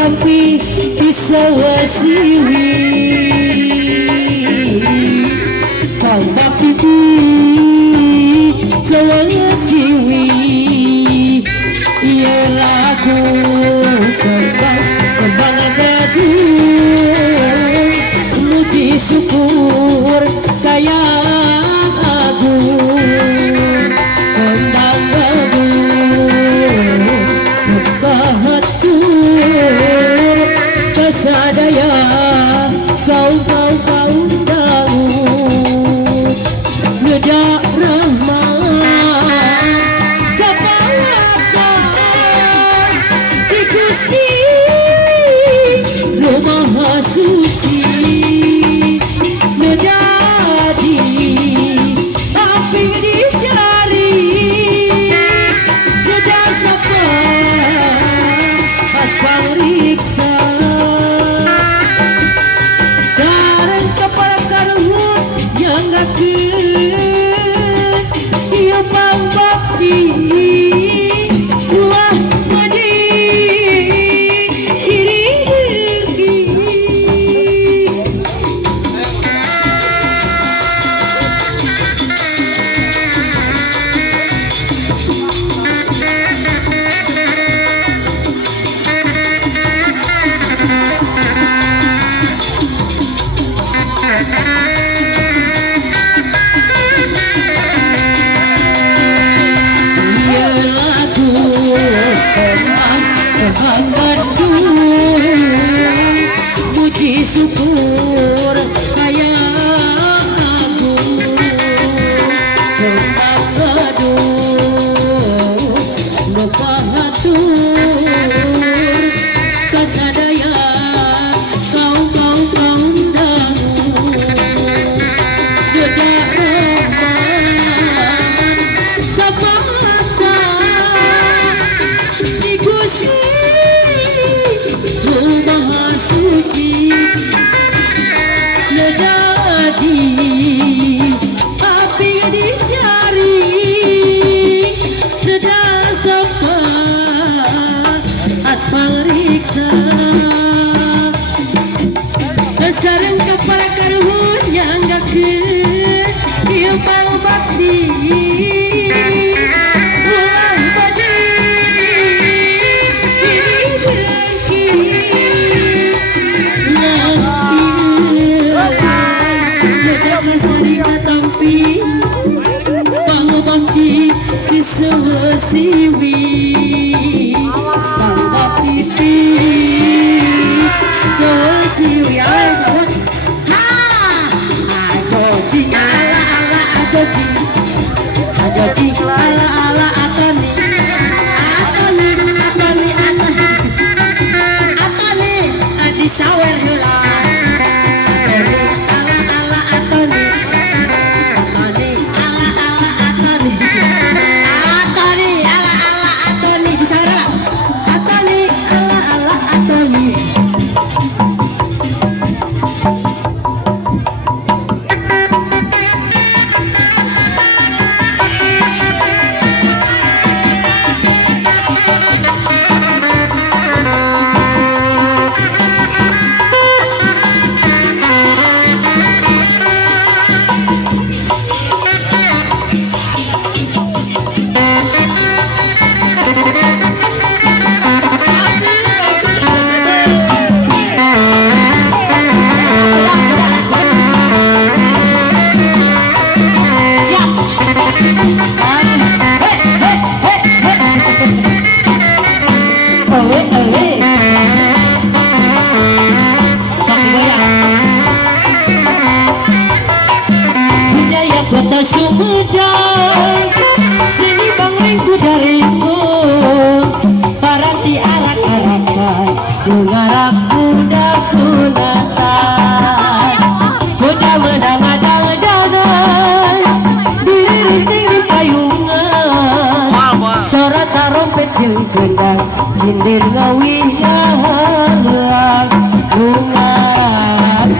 tapi bisa wasiwi kau bapipi sewasiwi ia lagu terbang gadung muji syukur kaya agung kendang gadung kebahatur kesadaya kau daud ngedak rahmat sapawaka di Gusti Lu Maha Suci ngedadi tapi dicari ngedak sapa akan riksa sareng kepala karuhut yang ngakeun ieu pangbakti ulah madi diri muji syukur kaya agung tembak gadung bebahatur kasadaya kau dangu dedak rahmat sapaka di Gusti Lu Maha Suci ngedadi tapi dicari dedak safaat pangriksa sareng kepala karuhut yang ngakeun ieu pangbakti ulah bade pangbakti disewasiwi pangbakti sewasiwi ajoji ala ala ajoji ala ala atani adi sawer heula ala atani bisa ala atani Sumedang sini bangringku dariku paranti arak-arakan dengarak budak sunatan kuda menang adal-adal diririnting di payungan sorak tarompet jeung gendang sindir ngawihang bunga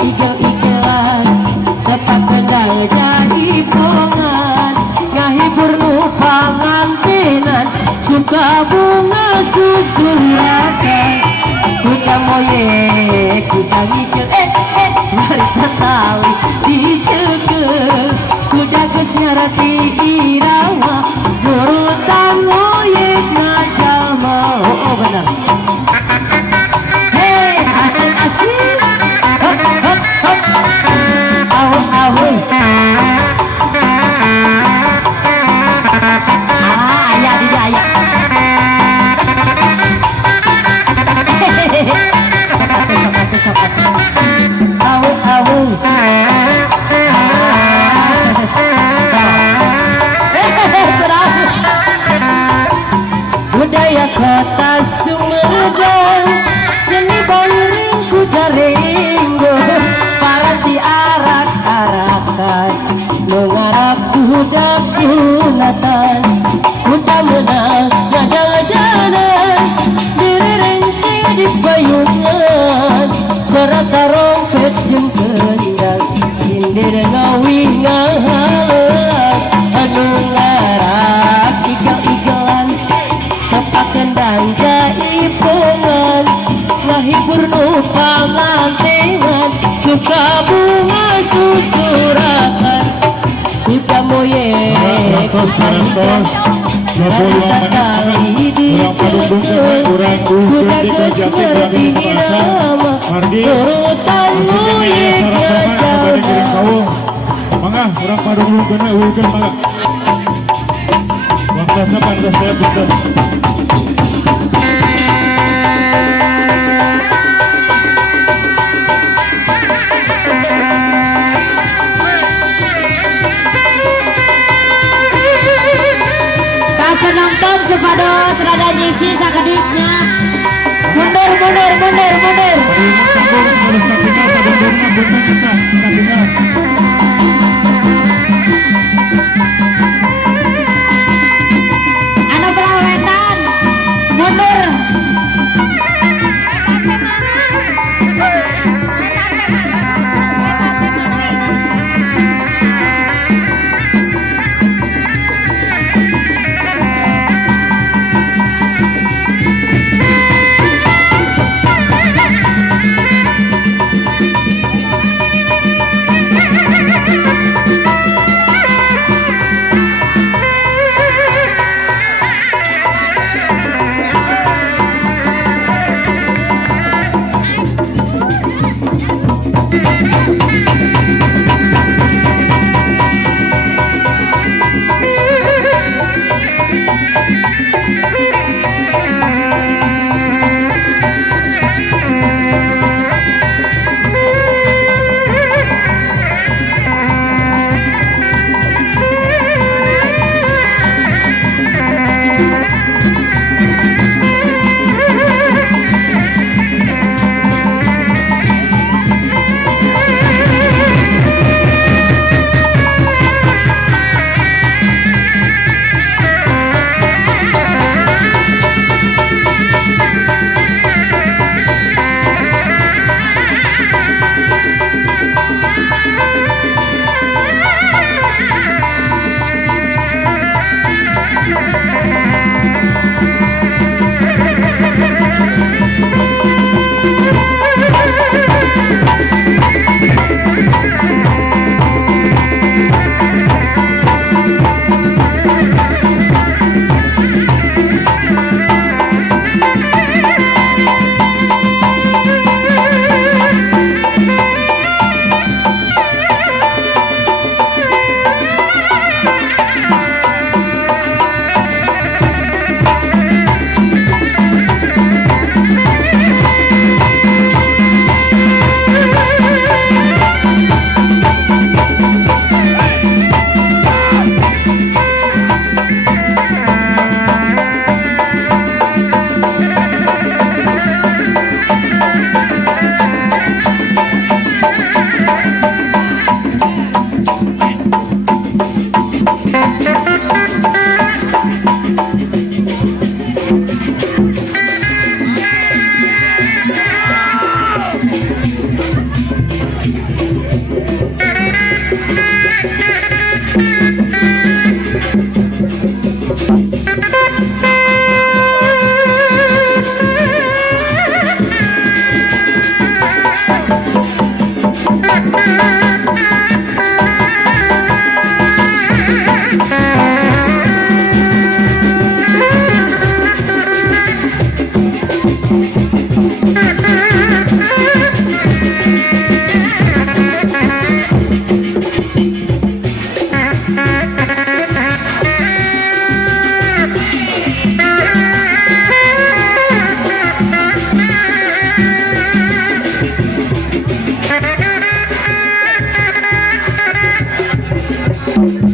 igel-igelan tepat kendal jadi pongan ngahibur nu pangantenan suka bunga susulatan kuda sarati irama nurutan ngoyek ngajama. Oh benar. Hei asik-asik. Hop hop hop. Ahun-ahun. Ayah dia ayah. Sokat. Ahun-ahun. Budaya kota Sumedang, seni boliring kuda ringgo, para diarak-arakan mengarah budak sunatan. Kuda menang jalan-jalan, diri rencing di payungan, serta rompet jeung kendang, sindir ngawing ngahalang, anu ngarak igal-igalan. Tempat kendang jaipongan, ngahibur nu pamantengan, suka bunga susurakan. Tiga moyek kuda tali dicekel, kuda kesmerti irama, urutan moyek ngajama. Mangga urang padung kena uekeun mangga. Waktu sabar saya betul. Penonton supados rada nyisi sakediknya. Mundur. Anu perawetan mundur. Mundur